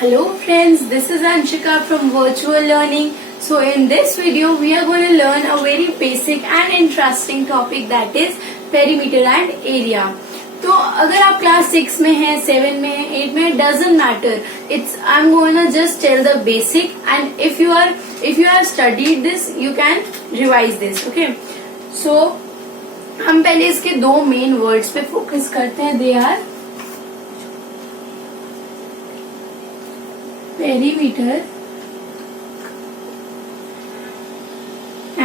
Hello friends, this is Anshika from Virtual Learning. So in this video we are going to learn a very basic and interesting topic, that is perimeter and area. तो अगर आप class 6 में हैं, 7 में हैं, 8 में, doesn't matter. I'm going to just tell the basic, and if you have studied this, you can revise this. Okay. So हम पहले इसके दो मेन वर्ड्स पे फोकस करते हैं. They are perimeter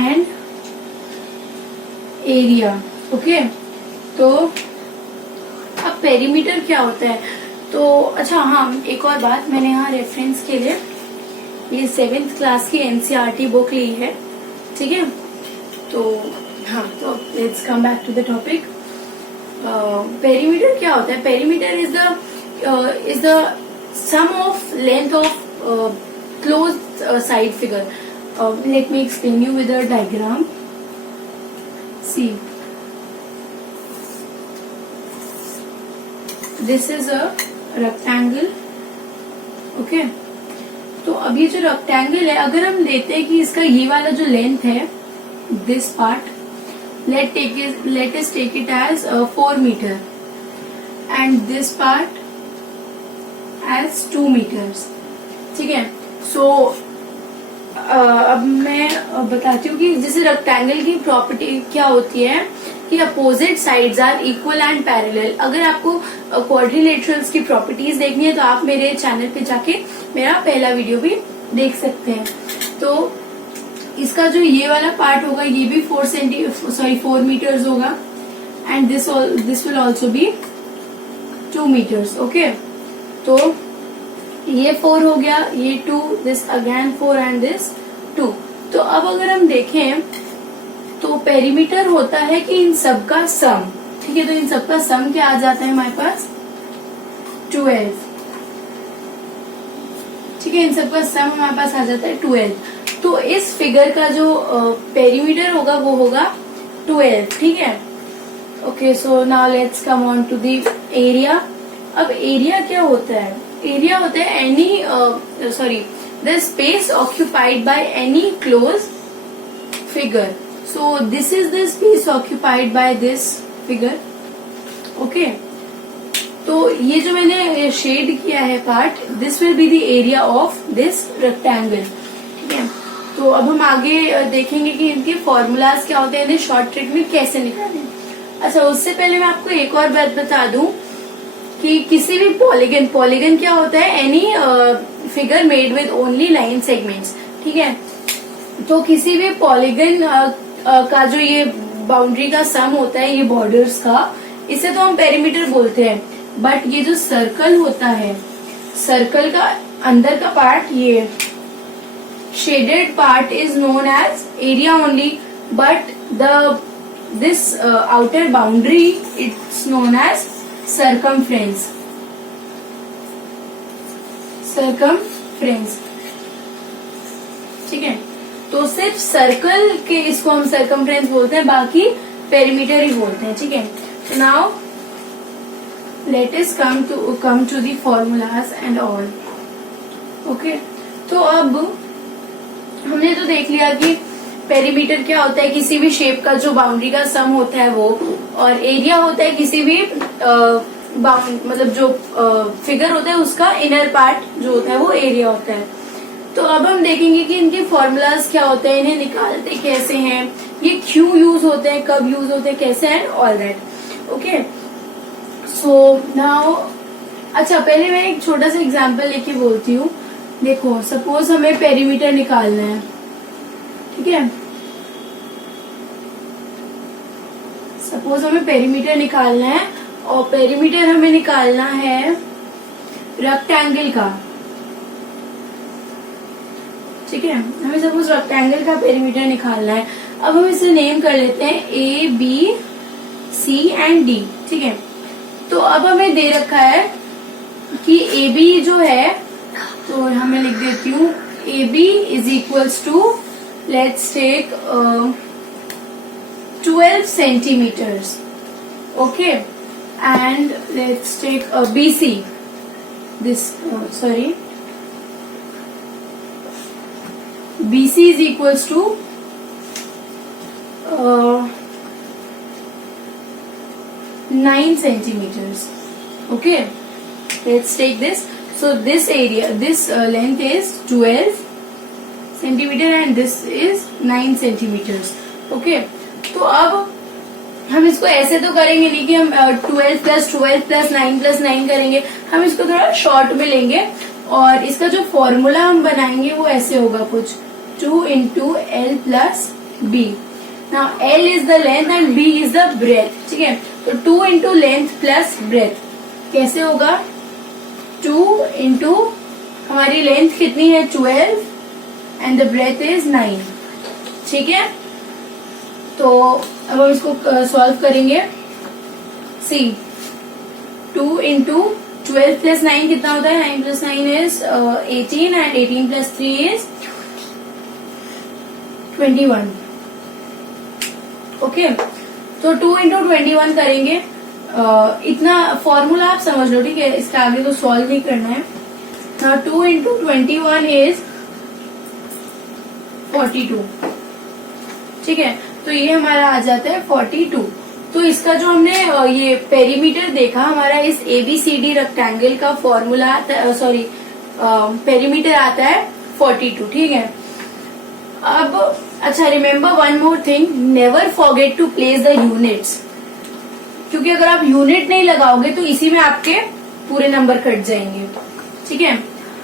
and area. Okay, तो अब पेरीमीटर क्या होता है. तो अच्छा हाँ, एक और बात, मैंने यहाँ रेफरेंस के लिए ये 7th क्लास की एनसीईआरटी बुक ली है. ठीक है, तो हाँ, तो let's come back to the topic. Perimeter क्या होता है. Perimeter is the sum of length of closed side figure. Let me explain you with a diagram. See, this is a rectangle. Okay, तो अब ये जो rectangle है, अगर हम लेते हैं कि इसका ये वाला जो लेंथ है, this part, let us take it as 4 meter and this part as 2 meters. ठीक है. सो अब मैं बताती हूँ कि जैसे रेक्टेंगल की प्रॉपर्टी क्या होती है कि opposite sides are equal and parallel. अगर आपको क्वाड्रिलेटरल्स की प्रॉपर्टीज देखनी है तो आप मेरे चैनल पे जाके मेरा पहला वीडियो भी देख सकते हैं. तो इसका जो ये वाला पार्ट होगा ये भी 4 मीटर्स होगा and this will also be 2 metres. Okay, तो ये 4 हो गया, ये 2, दिस अगेन 4 एंड दिस 2. तो अब अगर हम देखें तो पेरीमीटर होता है कि इन सब का सम. ठीक है, तो इन सब का सम क्या आ जाता है हमारे पास 12. ठीक है, इन सब का सम हमारे पास आ जाता है 12. तो इस फिगर का जो पेरीमीटर होगा वो होगा 12. ठीक है. Okay, so now let's come on to the area. अब एरिया क्या होता है. एरिया होता है the space occupied by any close figure. So this is the space occupied by this figure. Okay, तो ये जो मैंने शेड किया है part, this will be the area of this rectangle. ठीक है, तो अब हम आगे देखेंगे कि इनके फॉर्मूलाज क्या होते हैं, इन्हें शॉर्ट ट्रिक में कैसे निकालें. अच्छा, उससे पहले मैं आपको एक और बात बता दूं कि किसी भी पॉलीगन क्या होता है, any figure made with only line segments. ठीक है, तो किसी भी पॉलीगन का जो ये बाउंड्री का सम होता है, ये बॉर्डर्स का, इसे तो हम पेरीमीटर बोलते हैं. बट ये जो सर्कल होता है, सर्कल का अंदर का पार्ट, ये shaded part is known as area only, but this outer boundary it's known as circumference. ठीक है, तो सिर्फ सर्कल के इसको हम सर्कमफ्रेंस बोलते हैं, बाकी पेरीमीटर ही बोलते हैं. ठीक है, now let us come to the formulas and all. Okay, तो अब हमने तो देख लिया कि पेरीमीटर क्या होता है, किसी भी शेप का जो बाउंड्री का सम होता है वो, और एरिया होता है किसी भी मतलब जो फिगर होता है उसका इनर पार्ट जो होता है वो एरिया होता है. तो अब हम देखेंगे कि इनके फॉर्मूलाज क्या होते हैं, इन्हें निकालते कैसे हैं, ये क्यों यूज होते हैं, कब यूज होते हैं, कैसे, and all that. Okay, so now अच्छा, पहले मैं एक छोटा सा एग्जाम्पल लेके बोलती हूँ. देखो, सपोज हमें पेरीमीटर निकालना है. ठीक है, सपोज हमें पेरीमीटर निकालना है, और पेरीमीटर हमें निकालना है रेक्टेंगल का. ठीक है, हमें सपोज रेक्टेंगल का पेरीमीटर निकालना है. अब हम इसे नेम कर लेते हैं A, B, C and D. ठीक है, तो अब हमें दे रखा है कि AB जो है, तो हमें लिख देती हूँ AB is equals to, let's take 12 centimeters. Okay, and let's take BC. This BC is equals to 9 centimeters. Okay, let's take this. So this area, this length is 12 centimeter and this is 9 centimeters. Okay, तो अब हम इसको ऐसे तो करेंगे नहीं कि हम 12 प्लस 12 प्लस 9 प्लस 9 करेंगे, हम इसको थोड़ा शॉर्ट में लेंगे और इसका जो फॉर्मूला हम बनाएंगे वो ऐसे होगा कुछ 2 into L plus B. Now L is the length and B is the breadth. ठीक है, तो 2 into length plus breadth कैसे होगा? 2 into हमारी लेंथ कितनी है 12 and the breadth is 9. ठीक है, तो अब हम इसको सॉल्व करेंगे. सी 2 into 12 plus 9 कितना होता है? 9 plus 9 is 18 and 18 plus 3 is 21. Okay, तो 2 into 21 करेंगे. इतना फॉर्मूला आप समझ लो, ठीक है, इसके आगे तो सॉल्व नहीं करना है. 2 into 21 is 42. ठीक है, तो ये हमारा आ जाता है 42. तो इसका जो हमने ये पेरीमीटर देखा हमारा इस ABCD रेक्टेंगल का फॉर्मूला आता है, सॉरी पेरीमीटर आता है 42. ठीक है, अब अच्छा remember one more thing, never forget to place the units, क्योंकि अगर आप यूनिट नहीं लगाओगे तो इसी में आपके पूरे नंबर कट जाएंगे. ठीक है,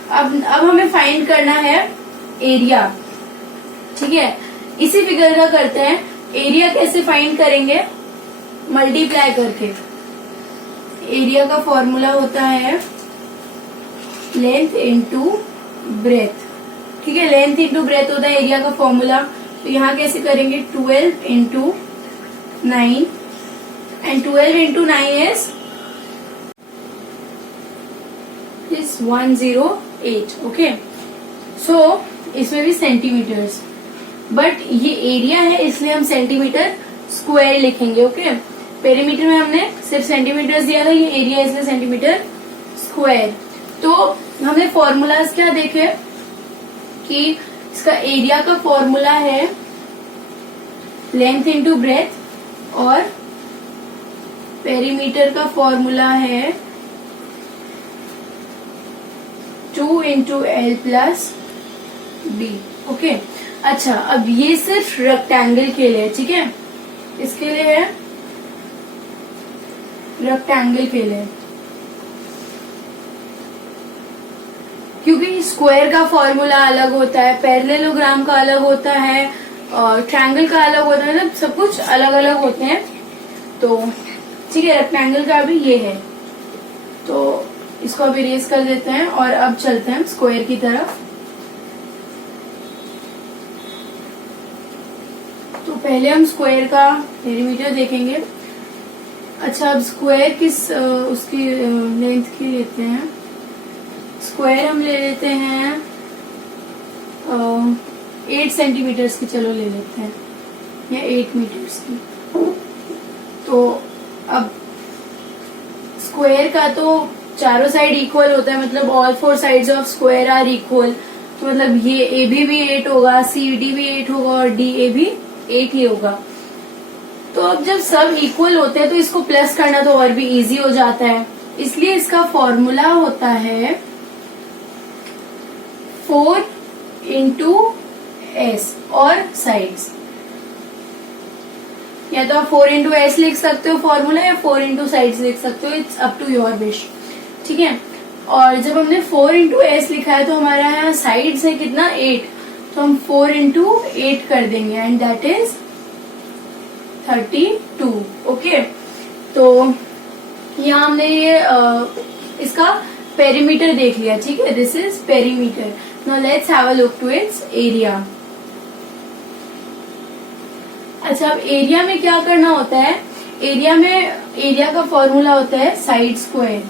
अब हमें फाइंड करना है एरिया. ठीक है, इसी फिगर का करते हैं. एरिया कैसे फाइंड करेंगे? मल्टीप्लाई करके. एरिया का फॉर्मूला होता है लेंथ इंटू ब्रेथ. ठीक है, लेंथ इंटू ब्रेथ होता है एरिया का फॉर्मूला. तो यहाँ कैसे करेंगे? 12 into 9 and 12 into 9 is 108. Okay, so इसमें भी सेंटीमीटर्स, बट ये एरिया है इसलिए हम सेंटीमीटर स्क्वायर लिखेंगे. ओके, पेरीमीटर में हमने सिर्फ सेंटीमीटर्स दिया था, ये एरिया इसलिए सेंटीमीटर स्क्वायर. तो हमने फॉर्मूलाज क्या देखे कि इसका एरिया का फॉर्मूला है लेंथ इंटू ब्रेथ और पेरीमीटर का फॉर्मूला है 2 into L plus B. Okay, अच्छा अब ये सिर्फ रेक्टेंगल के लिए. ठीक है, इसके लिए है रेक्टेंगल के लिए, क्योंकि स्क्वायर का फॉर्मूला अलग होता है, पैरेललोग्राम का अलग होता है और ट्रायंगल का अलग होता है, मतलब सब कुछ अलग अलग होते हैं. तो ठीक है, रेक्टेंगल का भी ये है, तो इसको अब इरेज कर देते हैं और अब चलते हैं स्क्वायर की तरफ. तो पहले हम स्क्वायर का पेरीमीटर देखेंगे. अच्छा, अब स्क्वायर किस उसकी लेंथ की लेते हैं? स्क्वायर हम ले लेते हैं 8 सेंटीमीटर्स की, चलो ले लेते हैं, या 8 मीटर्स की. तो अब स्क्वायर का तो चारों साइड इक्वल होता है, मतलब all 4 sides of square are equal. तो मतलब ये AB भी 8 होगा, CD भी 8 होगा और DA भी 8 ही होगा. तो अब जब सब इक्वल होते हैं तो इसको प्लस करना तो और भी इजी हो जाता है, इसलिए इसका फॉर्मूला होता है 4 into S और साइड्स. या तो आप 4 into S लिख सकते हो फॉर्मूला, या 4 into साइड्स लिख सकते हो, it's up to your wish. ठीक है, और जब हमने 4 into S लिखा है तो हमारा यहाँ साइड्स है कितना? 8. तो हम 4 into 8 कर देंगे एंड दैट इज 32. ओके, तो यहाँ हमने ये इसका पेरीमीटर देख लिया. ठीक है, this is perimeter. Now let's have a look to its area. अच्छा, अब एरिया में क्या करना होता है? एरिया में एरिया का फॉर्मूला होता है साइड स्क्वायर.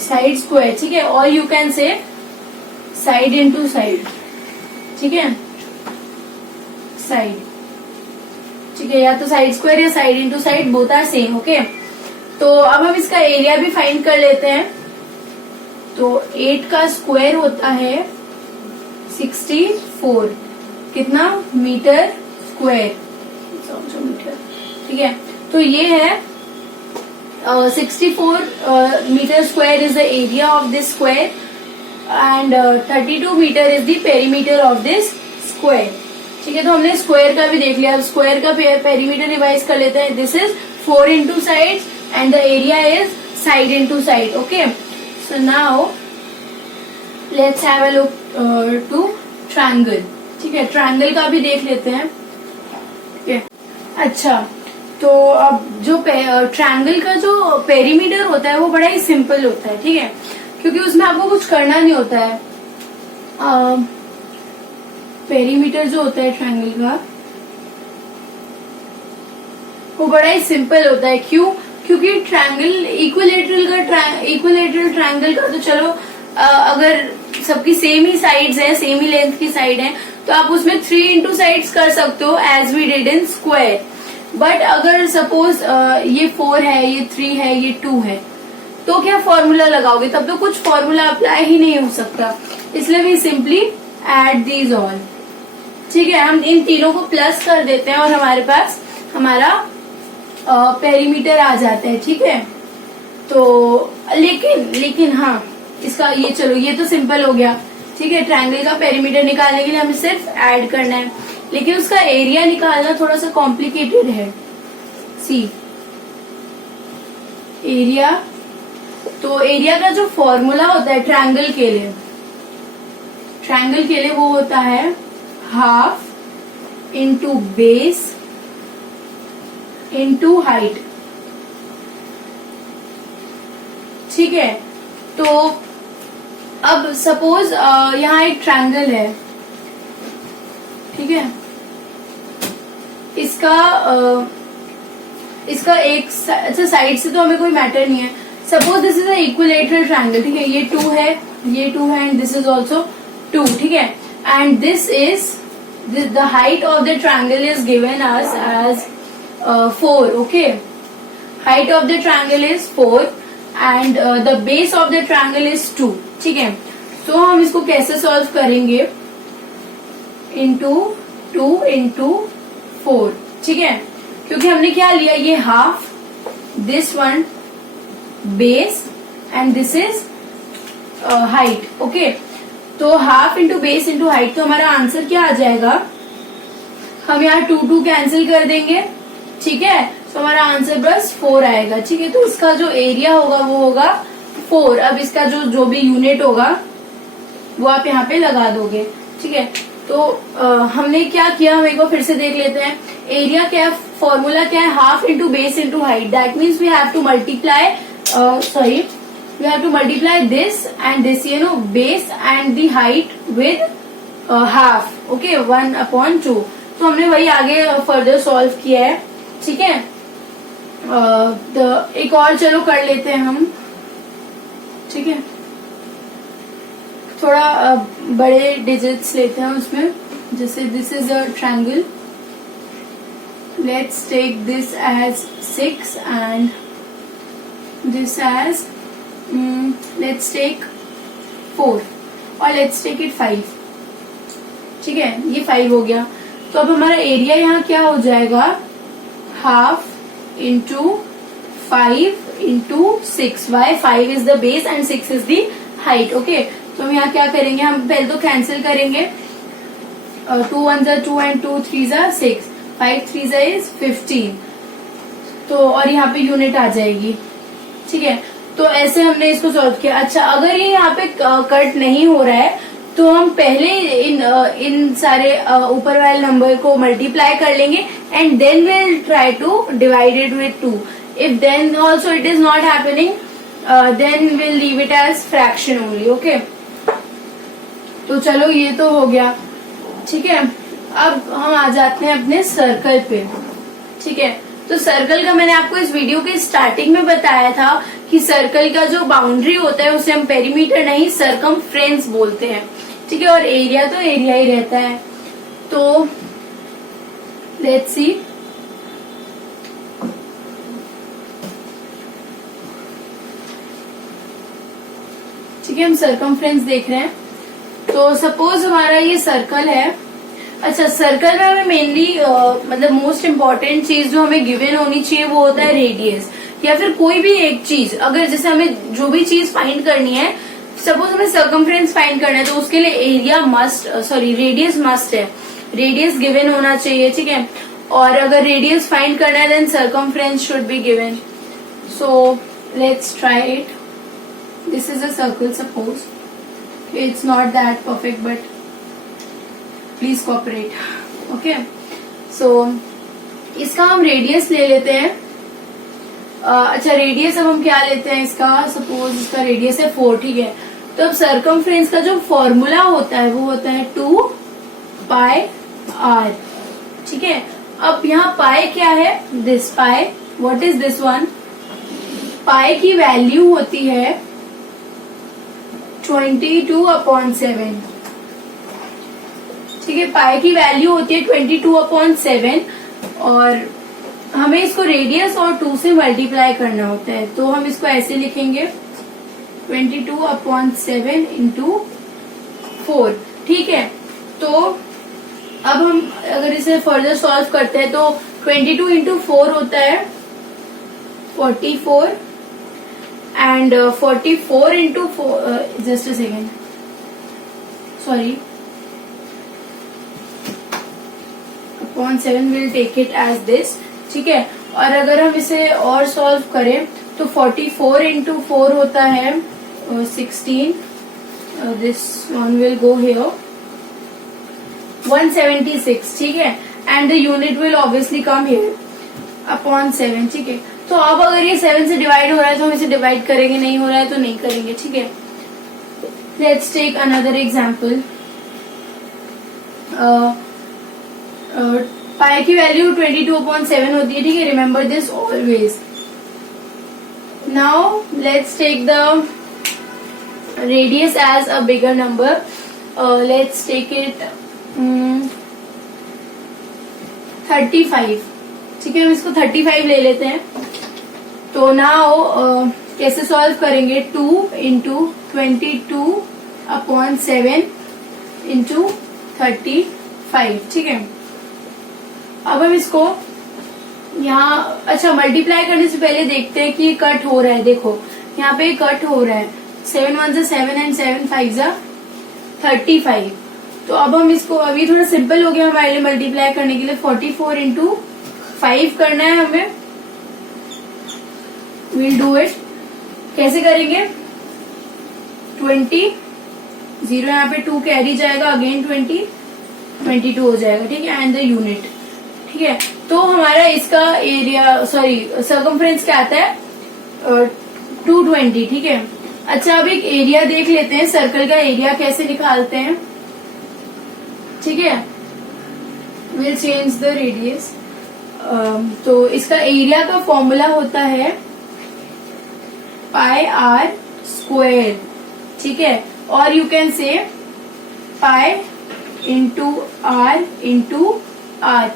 साइड स्क्वायर, ठीक है, और you can say side into side. ठीक है, साइड. ठीक है, या तो साइड स्क्वायर या side into side, both are same. Okay, तो अब हम इसका एरिया भी फाइंड कर लेते हैं. तो 8 का स्क्वायर होता है 64 कितना मीटर स्क्वायर, मीटर, ठीक है। तो ये है 64 metre square is the area of this square and 32 metre is the perimeter of this square, ठीक है। तो हमने स्क्वायर का भी देख लिया, अब स्क्वायर का पेरीमीटर रिवाइज कर लेते हैं। This is 4 into side and the area is side into side, okay. So now let's have a look to triangle, ठीक है। ट्रायंगल का भी देख लेते हैं, ठीक है। अच्छा, तो अब जो ट्रायंगल का जो पेरीमीटर होता है वो बड़ा ही सिंपल होता है, ठीक है, क्योंकि उसमें आपको कुछ करना नहीं होता है। पेरीमीटर जो होता है ट्रायंगल का वो बड़ा ही सिंपल होता है। क्यों? क्योंकि ट्रायंगल इक्विलेटरल ट्रायंगल का तो चलो अगर सबकी सेम ही साइड्स है, सेम ही लेंथ की साइड है, तो आप उसमें 3 इंटू साइड्स कर सकते हो as we did in square. But अगर सपोज ये 4 है, ये 3 है, ये 2 है, तो क्या फॉर्मूला लगाओगे? तब तो कुछ फॉर्मूला अप्लाई ही नहीं हो सकता, इसलिए we simply add these all, ठीक है। हम इन तीनों को प्लस कर देते हैं और हमारे पास हमारा पेरीमीटर आ जाता है, ठीक है। तो लेकिन हाँ, इसका ये चलो ये तो सिंपल हो गया, ठीक है। ट्रायंगल का पेरीमीटर निकालने के लिए हमें सिर्फ ऐड करना है, लेकिन उसका एरिया निकालना थोड़ा सा कॉम्प्लिकेटेड है। सी एरिया, तो एरिया का जो फॉर्मूला होता है ट्रायंगल के लिए वो होता है half into base into height, ठीक है। तो अब सपोज यहाँ एक ट्रायंगल है, ठीक है। इसका एक अच्छा साइड से तो हमें कोई मैटर नहीं है। Suppose this is a equilateral triangle, ठीक है। ये 2 है, ये 2 है एंड दिस इज ऑल्सो 2, ठीक है। And this is the height of the triangle is given us as 4, okay. Height of the triangle is 4 and the base of the triangle is 2, ठीक है। तो हम इसको कैसे सॉल्व करेंगे? इंटू 2 इंटू 4, ठीक है। क्योंकि हमने क्या लिया, ये half, this one base and this is height, okay. तो half into base into height, तो हमारा आंसर क्या आ जाएगा? हम यहाँ 2 कैंसिल कर देंगे, ठीक है। तो हमारा आंसर बस 4 आएगा, ठीक है। तो इसका जो एरिया होगा वो होगा 4। अब इसका जो भी यूनिट होगा वो आप यहाँ पे लगा दोगे, ठीक है। तो हमने क्या किया, हम एक बार फिर से देख लेते हैं। एरिया क्या है, फॉर्मूला क्या है? Half into base into height. That means we have to multiply this and this, you know, base and the height with half, okay, 1/2। तो हमने वही आगे फर्दर सॉल्व किया है, ठीक है। तो एक और चलो कर लेते हैं हम, ठीक है। थोड़ा बड़े डिजिट्स लेते हैं उसमें, जैसे this is a triangle, let's take this as 6 and this as let's take 4 और लेट्स टेक इट 5, ठीक है। ये 5 हो गया। तो अब हमारा एरिया यहाँ क्या हो जाएगा? Half into 5 into 6। Why? 5 is the base and 6 is the height, okay. तो हम यहाँ क्या करेंगे, हम पहले तो कैंसिल करेंगे, 2 1 जा 2 एंड 2 3 जा 6, 5 3 जा इज 15। तो और यहाँ पे यूनिट आ जाएगी, ठीक है। तो ऐसे हमने इसको सॉल्व किया। अच्छा, अगर ये यहाँ पे कट नहीं हो रहा है तो हम पहले इन सारे ऊपर वाले नंबर को मल्टीप्लाई कर लेंगे and then will try to divide it with 2। If then also it is not happening, then will leave it as fraction only, okay. तो चलो ये तो हो गया, ठीक है। अब हम आ जाते हैं अपने सर्कल पे, ठीक है। तो सर्कल का मैंने आपको इस वीडियो के स्टार्टिंग में बताया था कि सर्कल का जो बाउंड्री होता है उसे हम पेरीमीटर नहीं सरकमफ्रेंस बोलते हैं, ठीक है। और एरिया तो एरिया ही रहता है। तो लेट्स सी, ठीक है, हम सरकमफ्रेंस देख रहे हैं। तो सपोज हमारा ये सर्कल है। अच्छा, सर्कल में हमें मेनली मतलब मोस्ट इम्पोर्टेंट चीज जो हमें गिवन होनी चाहिए वो होता है रेडियस, या फिर कोई भी एक चीज। अगर जैसे हमें जो भी चीज फाइंड करनी है, सपोज हमें सर्कमफ्रेंस फाइंड करना है, तो उसके लिए area must, sorry radius must है, रेडियस गिवन होना चाहिए, ठीक है। और अगर रेडियस फाइंड करना है then circumference should be given. So let's try it. This is a circle, suppose it's not that perfect but please cooperate. Okay, so इसका हम रेडियस ले लेते हैं। अच्छा, रेडियस अब हम क्या लेते हैं इसका, सपोज इसका रेडियस है 4, ठीक है। तो अब सर्कमफ्रेंस का जो फॉर्मूला होता है वो होता है 2 पाई आर, ठीक है। अब यहाँ पाई क्या है, this pi, what is this one, pi की वैल्यू होती है 22/7, ठीक है। पाई की वैल्यू होती है 22/7 और हमें इसको रेडियस और 2 से मल्टीप्लाई करना होता है। तो हम इसको ऐसे लिखेंगे 22/7 इंटू 4, ठीक है। तो अब हम अगर इसे फर्दर सॉल्व करते हैं तो 22 इंटू 4 होता है 44 and 44 into 4, just a second, sorry, upon 7 will take it as this, ठीक है। और अगर हम इसे और सॉल्व करें तो 44 इंटू 4 होता है 16, this one will go here 176, ठीक है। And the unit will obviously come here upon 7, ठीक है। तो अब अगर ये 7 से डिवाइड हो रहा है तो हम इसे डिवाइड करेंगे, नहीं हो रहा है तो नहीं करेंगे, ठीक है। Let's take another example. Pi की वैल्यू 22/7 होती है, ठीक है। Remember this always. Now let's take the radius as a bigger number. Let's take it 35, ठीक है। हम इसको 35 ले लेते हैं। तो नाउ कैसे सॉल्व करेंगे, 2 इंटू 22/7 इंटू 35, ठीक है। अब हम इसको यहाँ, अच्छा, मल्टीप्लाई करने से पहले देखते हैं कि कट हो रहा है। देखो यहाँ पे कट हो रहा है, 7 1 से 7 एंड 7 5 जा 35। तो अब हम इसको, अभी थोड़ा सिंपल हो गया हमारे लिए मल्टीप्लाई करने के लिए। 44 इंटू 5 करना है हमें, विल डू इट। कैसे करेंगे, 20, 0 यहाँ पे 2 कैरी जाएगा, अगेन 20, 22 हो जाएगा, ठीक है। एंड द यूनिट, ठीक है। तो हमारा इसका एरिया, सॉरी सर्कमफ्रेंस क्या आता है 220, ठीक है। अच्छा, अब एक एरिया देख लेते हैं, सर्कल का एरिया कैसे निकालते हैं, ठीक है। Will change the radius. तो इसका एरिया का फॉर्मूला होता है पाई आर स्क्वायर, ठीक है। और यू कैन से पाई इंटू आर,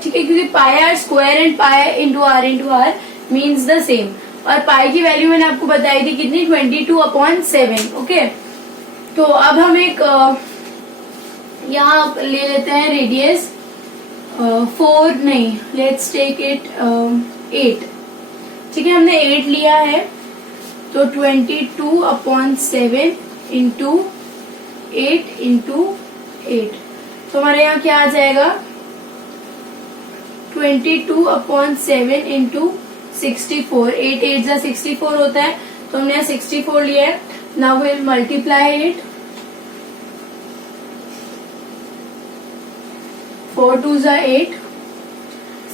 ठीक है, क्योंकि pi R square and pi into R means the same. और पाई की वैल्यू मैंने आपको बताई थी कितनी, 22/7, ओके। तो अब हम एक यहाँ ले लेते हैं रेडियस 4 नहीं, लेट्स टेक इट 8, ठीक है। हमने 8 लिया है, तो 22/7 इंटू 8 इंटू 8, तो हमारे यहाँ क्या आ जाएगा 22/7 इंटू 64, 8 8 जा 64 होता है, तो हमने यहाँ 64 लिया है। नाउ विल मल्टीप्लाई इट, 4 2 जा 8,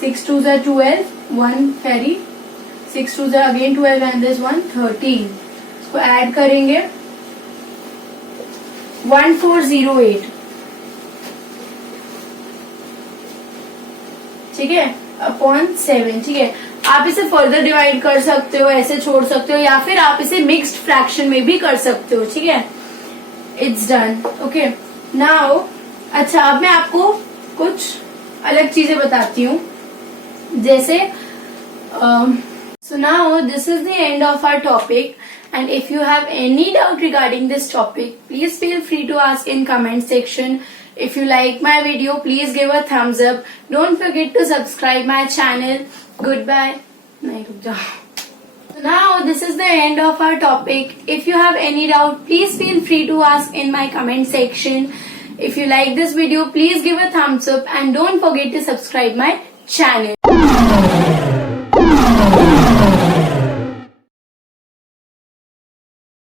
6 2 जा 12, 1 कैरी, 6 2 जा अगेन 12 एंड दिस 1 13। इसको ऐड करेंगे 1408, ठीक है, अपॉन 7, ठीक है। आप इसे फर्दर डिवाइड कर सकते हो, ऐसे छोड़ सकते हो, या फिर आप इसे मिक्स्ड फ्रैक्शन में भी कर सकते हो, ठीक है। It's done, okay. नाउ अच्छा, अब मैं आपको कुछ अलग चीजें बताती हूँ, जैसे so now this is the end of our topic And if you have any doubt regarding this topic, please feel free to ask in comment section. If you like my video, please give a thumbs up. Don't forget to subscribe my channel. Goodbye. नहीं रुक जाओ. So now this is the end of our topic. If you have any doubt, please feel free to ask in my comment section. If you like this video, please give a thumbs up and don't forget to subscribe my channel.